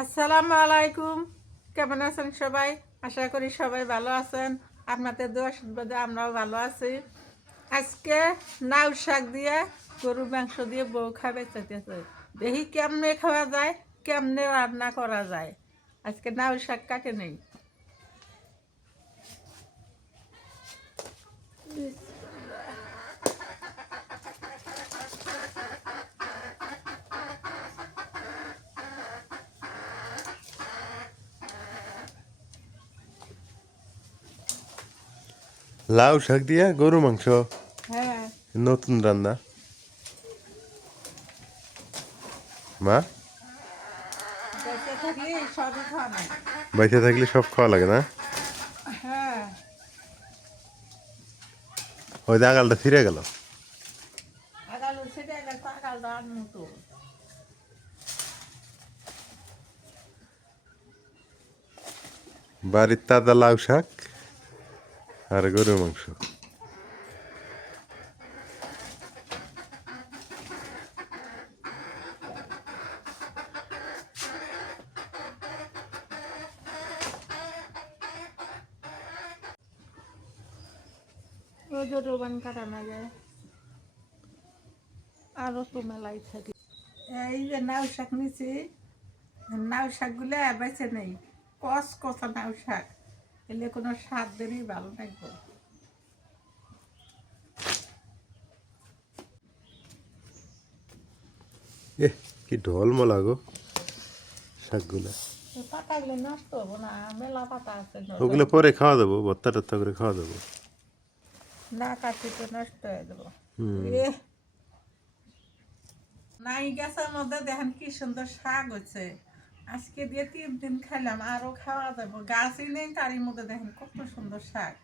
আসসালামু আলাইকুম। কেমন আছেন সবাই? আশা করি সবাই ভালো আছেন। আপনাদের দোয়া আশীর্বাদে আমরাও ভালো আছি। আজকে লাউ শাক দিয়ে গরুর মাংস দিয়ে বউ খাবে চাইতেছে। দেখি কেমনে খাওয়া যায়, কেমনে রান্না করা যায়। আজকে লাউ শাক কাটে নেই। লাউ শাক দিয়া গরু মাংস হ্যাঁ, নতুন রান্না মা বেঁচে থাকলে সবই খাওয়া নাই। বাইসে থাকলে সব খাওয়া লাগে না। হ্যাঁ, ওই যে আগালটা ছিঁড়ে গেল। আগাল সেটা গেছে, আগাল দেওয়ার মতো। বাড়ির তাজা লাউ শাক আর গরু মাংস। ওই যে রোবান কাটানো যায়। আরও তো মেলাই থাকে। এই যে নাও শাক নিছি, নাও শাকগুলো বেছে নেই। কষা নাও শাক এলে কোনো স্বাদ দেরই ভালো লাগবে। এ কি ঢলমলা গো শাকগুলা। পাতাগুলো নষ্ট হবো না, মেলা পাতা আছে। ওগুলো পরে খাওয়া দেবো, ভর্তা টর্তা করে খাওয়া দেবো। না কাটি তো নষ্ট হয়ে দেবো। হুম। এ নাই গাছের মধ্যে দেখেন কি সুন্দর শাক হচ্ছে। আজকে দিয়ে 3 দিন খাইলাম, আরো খাওয়া যাবো। গাছই নেই, তারই মধ্যে দেখেন কত সুন্দর শাক।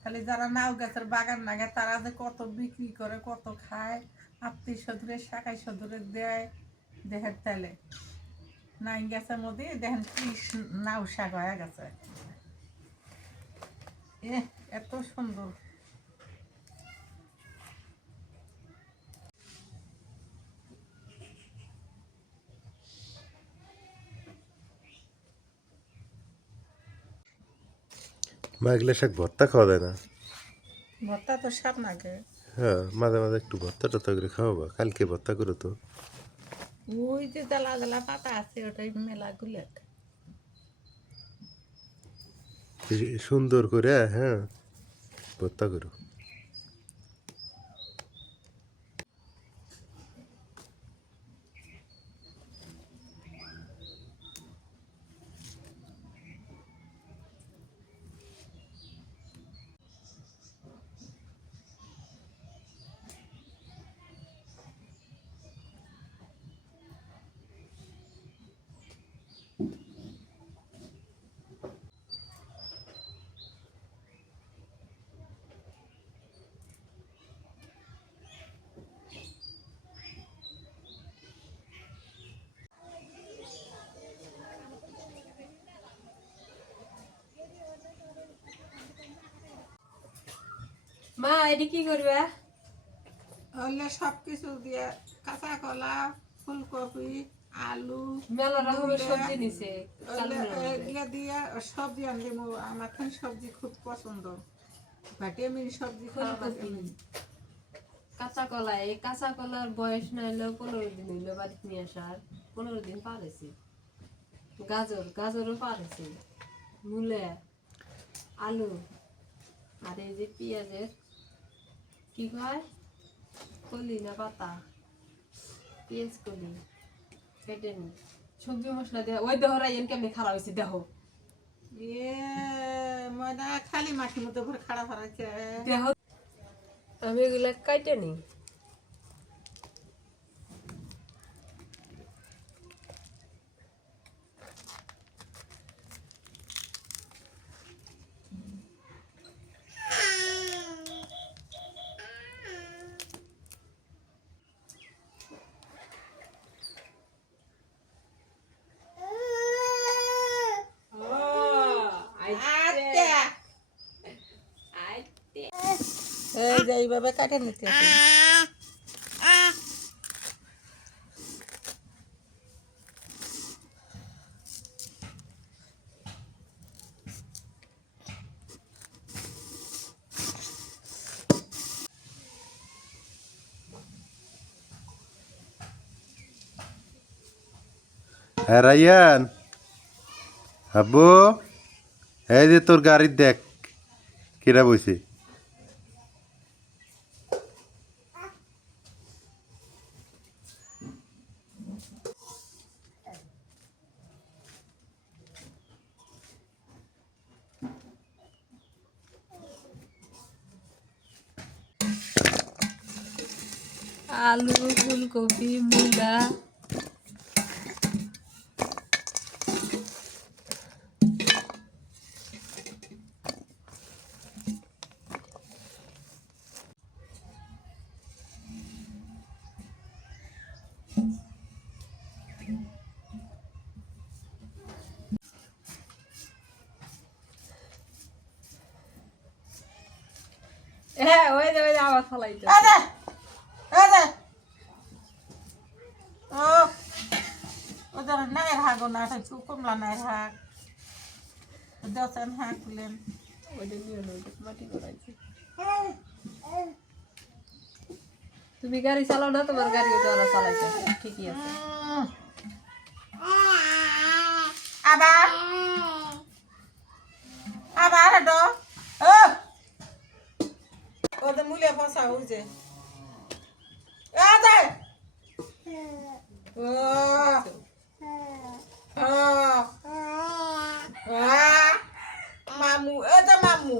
খালি যারা নাও গাছের বাগান লাগে তারা যে কত বিক্রি করে, কত খায়, আত্মীয় স্বজনের শাকাই স্বজনের দেয়। দেখেন তাহলে নাই গাছের মধ্যে দেখেন কি নাও শাক হয়ে গেছে। এত সুন্দর। মা এগুলো শাক ভর্তা খাওয়া যায় না। ভর্তা তো স্বাদ লাগে। হ্যাঁ, মাঝে মাঝে একটু ভর্তা টর্তা করে খাওয়াবা। কালকে ভর্তা করো তো। ওই যে জ্বালা জ্বালা পাতা আছে ওটাই মেলা গুলে। সুন্দর করে হ্যাঁ ভর্তা করো। মা এটি কি করবে? হলে সব কিছু দিয়ে কাঁচা কলা, ফুলকপি, আলু, মেলা রকমের মূলা, সবজি নিছে এগুলা দিয়ে সবজি আনলে আমার তো সবজি খুব পছন্দ। ভিটামিন সবজি খাওয়া লাগে। ফুলকপি, কাঁচা কলা। এই কাঁচা কলার বয়স না হলেও 15 দিন হইলো বাড়িতে নিয়ে আসার। 15 দিন পারেছি। গাজরও পারেছি, মূলা, আলু, আর এই যে পেঁয়াজের কি কয় কলি না পাতা, পেঁয়াজ কলি কেটে নি সবজি মশলা দেওয়া। ওই দেহরাই কেমনি খারাপ হয়েছে দেহ। ময়দা খালি মাটির মধ্যে ভরে খাড়া ফেলাচ্ছে। দেহ আমি এগুলা কাটে নি। এই যে এইভাবে কাটে নিতে হবে। হ্যাঁ রাইয়ান, আব্বু, এই যে তোর গাড়ির দেখ কিরা বইছে। আলু, ফুলকপি, মূলা, হ্যাঁ ওই যে আবার ফলাইতে আরে আরে ও ওদের নায়ের হাগো না একটু কমলা নায়ের হাগ দশেন হাগ তুলেন ওইটা নিয়ে মাটি করাইছে। তুমি গাড়ি চালাও না, তোমার গাড়ি ওরা চালাইছে, ঠিকই আছে। আবার আবার ড ও ওদের মুলে ফসা হইছে আদে ও মামু এটা মামু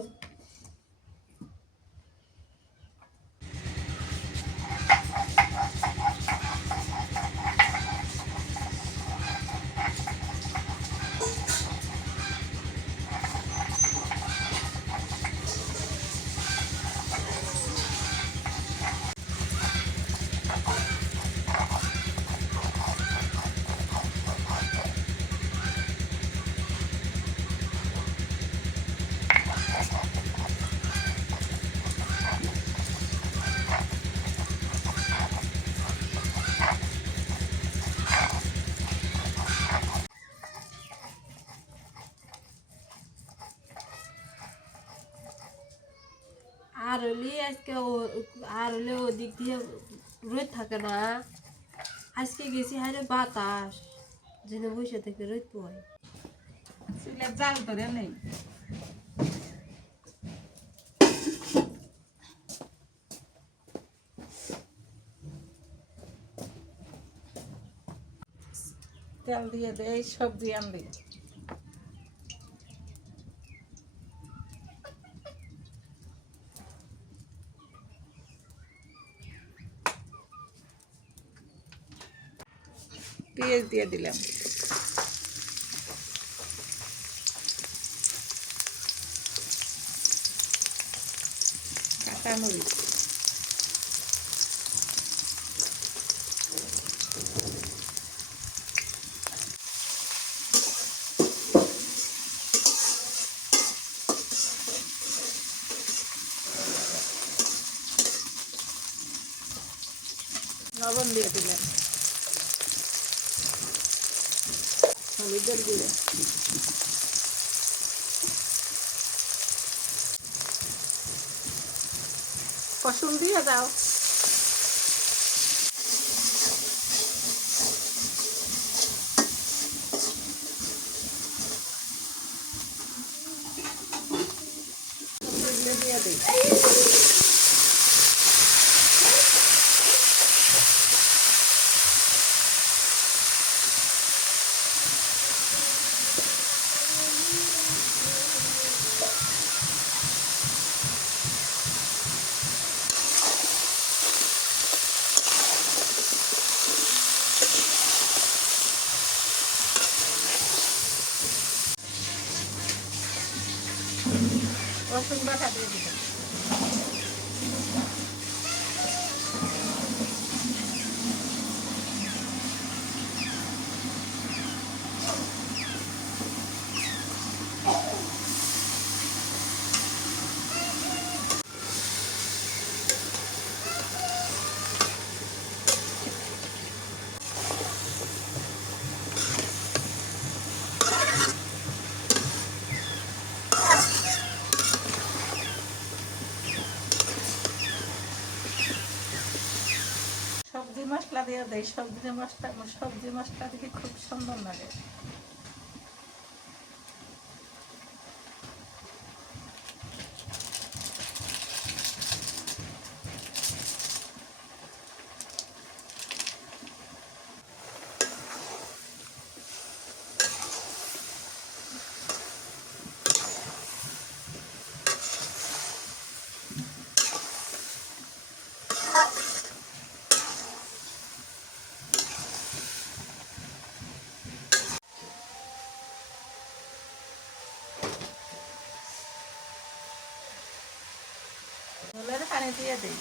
আর হলে আজকে আর হলে ওদিক দিয়ে রোদ থাকে না, আজকে গেছি হারে বাতাস যেন বসে থেকে রোদ পড়ে। সিলের জাল ধরে নেই তেল দিয়ে দেয় সবজি আনবি পেঁয়াজ দিয়ে দিলাম কাঁচামরিচ লবণ দিয়ে দিলাম হলুদের গুঁড়ো রসুন দিয়ে দাও দিয়ে দিই রসুন বাটা দিয়ে দিলাম দেয় সবজি মশলা দেখে খুব সুন্দর লাগে। ঝোলের পানি দিয়ে দিই।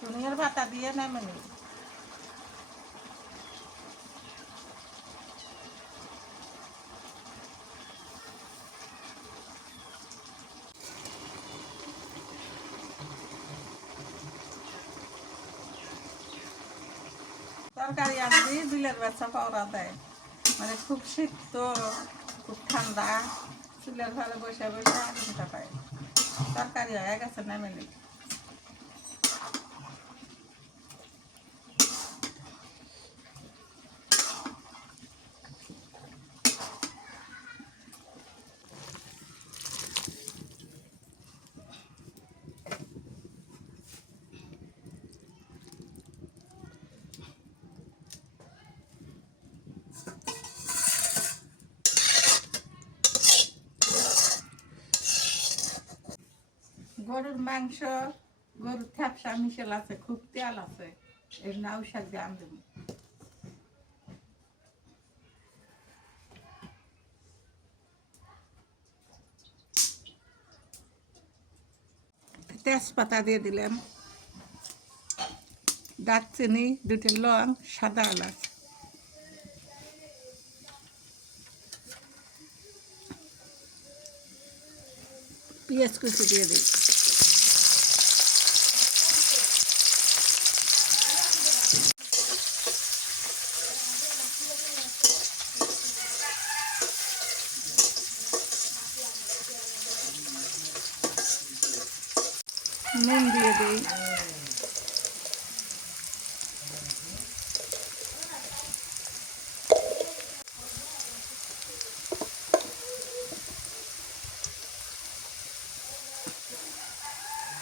ধনিয়ার পাতা দিয়ে নামে নিই। তরকারি আনছি বিলের বাচ্চা পাওয়া দেয়, মানে খুব শীত তো, খুব ঠান্ডা, চুলের ঘরে বসে বসে আগুনটা পায়। তরকারি হয়ে গেছে, নামে নিই। গরুর মাংস, গরুর থ্যাপসা মিশেল আছে, খুব তেল আছে, এর নাও শাক দিয়ে আন দেব। তেজপাতা দিয়ে দিলাম, দারচিনি, দুটি লং, সাদা এলাচ, পেঁয়াজ কুচি দিয়ে দিই। নুন দিয়ে দিই।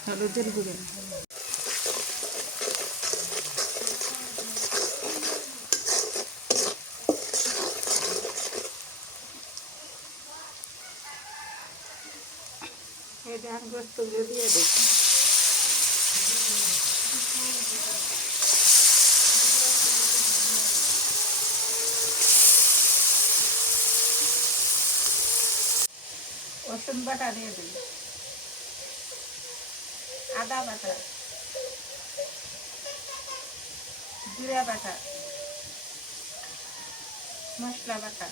হলুদের গুঁড়ো, এই ধান গোস্তগুলো দিয়ে দিই। রসুন বাটা দিয়ে দিই, আদা বাটা, জিরা বাটা, মশলা বাটা,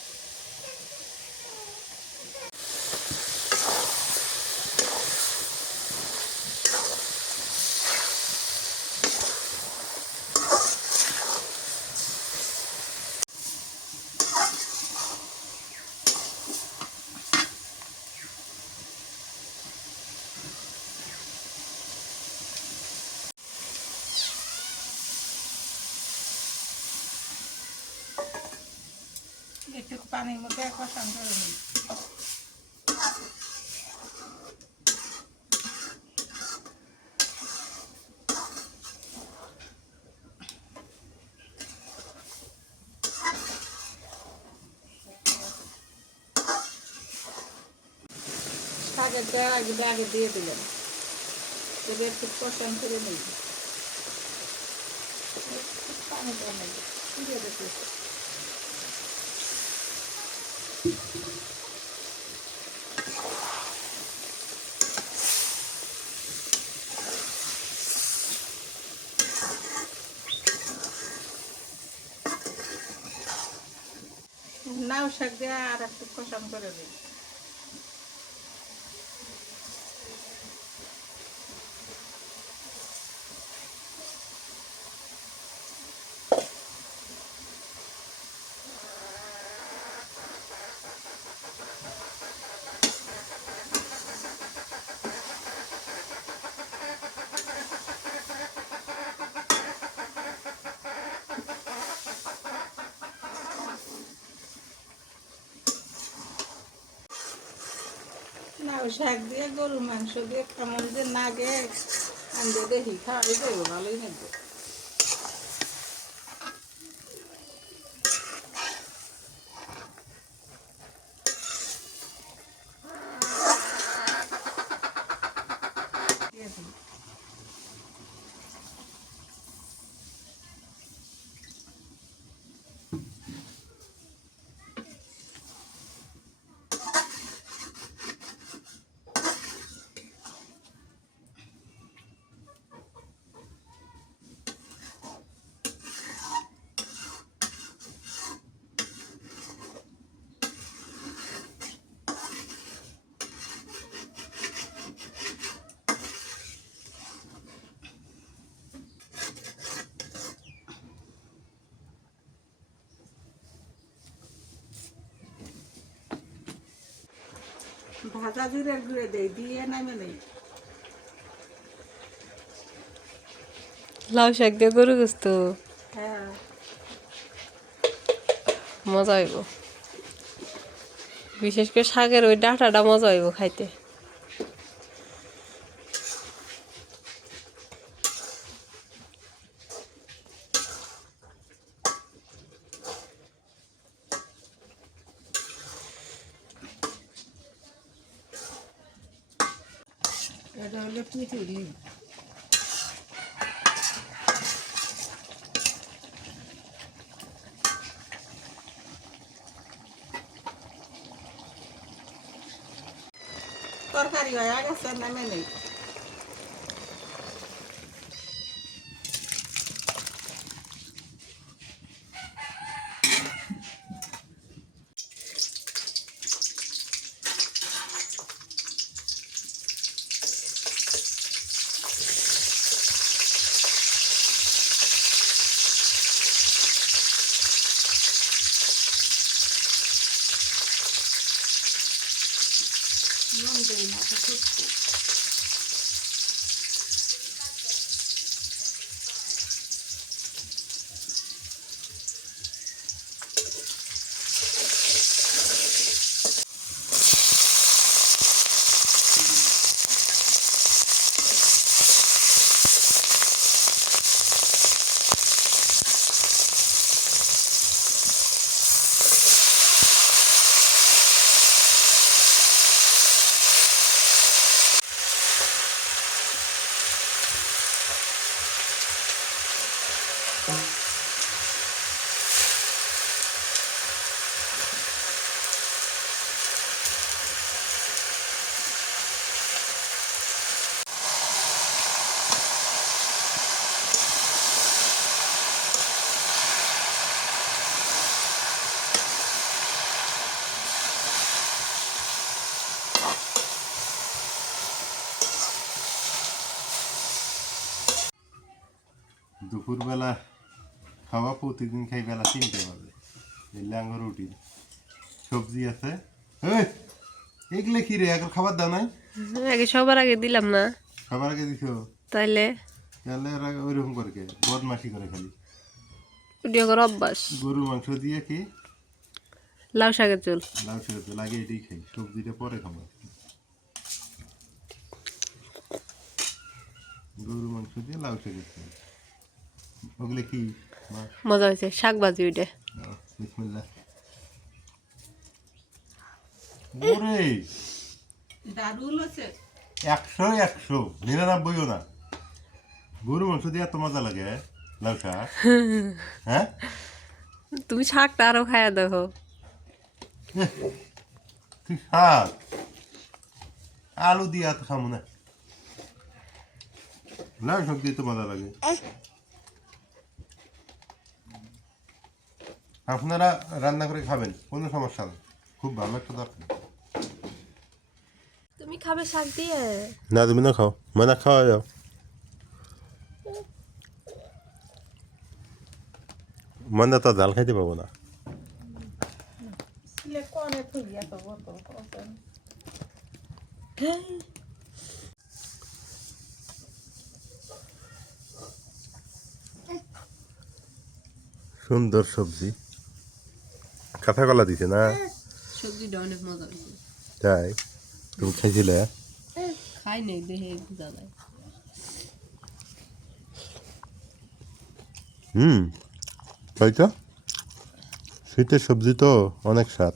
একটু পানির মধ্যে কষান করে নিই। শাকের ডাঁটা আগে দিয়ে দিলাম, এবার একটু কষান করে নিই, পানি দিয়ে নিই। দিয়ে দিতে। লাউ শাক দিয়ে আর একটু কষান করে দিই। লাউ শাক দিয়ে গরু মাংস দিয়ে কেমন যে নাগে আনতে দেখি খাওয়াই দেব, ভালোই লাগবে। দিয়ে দিই। ভাজা জিরের গুঁড়ে দেই, দিয়ে নামে নেই। লাউ শাক দিয়ে গরু গোস্ত হ্যাঁ, মজা হইব, বিশেষ করে শাকের ওই ডাঁটাটা মজা হইব খাইতে। এটা হলো পিঠুরি। তরকারি হয়ে গেছে, নামে নেই। নুন দেই না তো ফুটছে। দুপুরবেলা খাওয়া প্রতিদিন খাই বেলা 3টে বাজে। এই ল্যাঙ্গো রুটি সবজি আছে। এগুলো কি রে, এখন খাবার দাও নাই? আগে সবার আগে দিলাম না, খাবার আগে দিছো? তাইলে তাহলে এরা ওইরকম করে কে বদমাশি করে খালি। ওটা করে অভ্যাস। গরু মাংস দিয়ে কি লাউ শাকের ঝোল। লাউ শাক লাগে, এটাই খাই, সবজিটা পরে খাবো। গরু মাংস দিয়ে লাউ শাক খাই। ওগুলো কি মজা হয়েছে, শাক ভাজি ওইটা। বিসমিল্লাহ। ওরে দারুণ হচ্ছে। 100 99ও না। গরু মাংস দিয়ে এত মজা লাগে লাউ শাক? হ্যাঁ, তুমি শাকটা আরো খায়া দেখো। তুই শাক আলু দিয়ে এত খাবো না, লাউ শাক দিয়ে তো মজা লাগে। আপনারা রান্না করে খাবেন, কোনো সমস্যা নেই, খুব ভালো একটা দরকার। তুমি খাবে শাক দিয়ে? না তুমি না খাও, মানে খাওয়া যাও। মানে তো জাল খাইতে পাবো না। ছিলে কনে থুই এত বোতল করছেন। সুন্দর সবজি, কাঁথা কলা দিছে না? সবজিটা অনেক মজা হয়েছে। তাই তুমি খাইছিলে? খাই নেই, দেখে বোঝা যায়। তাই তো, শীতের সবজি তো অনেক স্বাদ।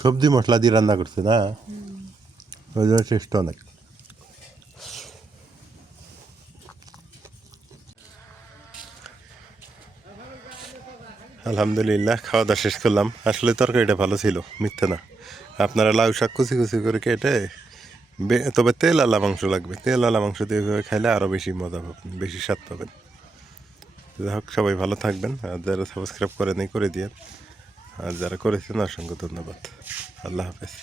সবজি মশলা দিয়ে রান্না করছে না, ওই জন্য টেস্ট অনেক। আলহামদুলিল্লাহ, খাওয়া দাওয়া শেষ করলাম। আসলে তরকারিটা ভালো ছিল, মিথ্যে না। আপনারা লাউ শাক কুচি কুচি করে কেটে, তবে তেল আলা মাংস লাগবে, তেল আলা মাংস দিয়ে এভাবে খাইলে আরও বেশি মজা পাবেন, বেশি স্বাদ পাবেন। যাই হোক, সবাই ভালো থাকবেন, আর যারা সাবস্ক্রাইব করেনি করে দিয়ে, আর যারা করেছেন অসংখ্য ধন্যবাদ। আল্লাহ হাফেজ।